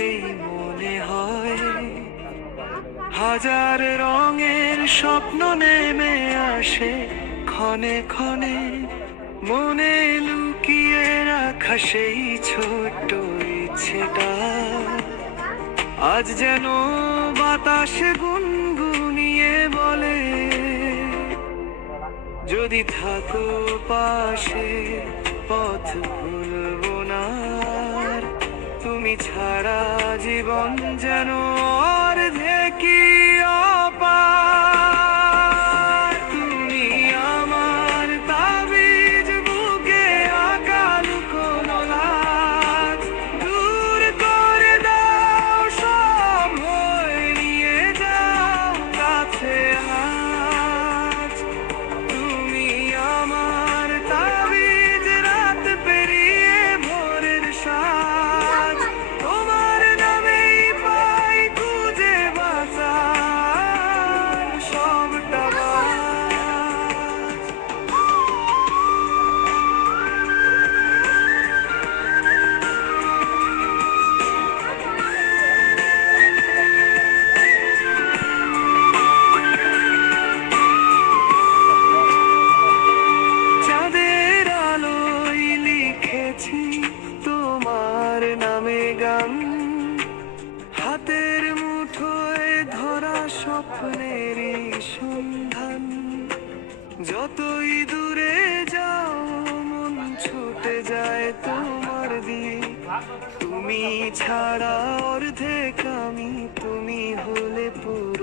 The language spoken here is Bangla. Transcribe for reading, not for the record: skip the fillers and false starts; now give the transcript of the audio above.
বলেই মনে হয় হাজার রঙের স্বপ্ন নেমে আসে ক্ষণে ক্ষণে, মনে লুকিয়ে রাখা সেই ছোট্ট ইচ্ছেটা আজ যেন বাতাস গুনগুনিয়ে বলে, যদি থাকো পাশে পথ ভুলবো না, তুমি ছাড়া জীবন যেন অর্ধেকই অপার। তুমি আমার তাবিজ, বুকে আঁকা লুকোনো লাজ, দূর করে দাও সব ভয়, নিয়ে যাও কাছে আজ। তুমি আমার তাবিজ, রাত পেরিয়ে ভোরের সাজ, তোমার নামেই পাই খুঁজে বাঁচার সবটা বাজ। চাঁদের আলোয় লিখেছি তোমার নামে গান, হাতের মুঠোয় ধরা স্বপ্নেরই সন্ধান। যতই দূরে যাও মন ছুটে যায় তোমার দিক, তুমি ছাড়া অর্ধেক আমি, তুমি হলে পুরো।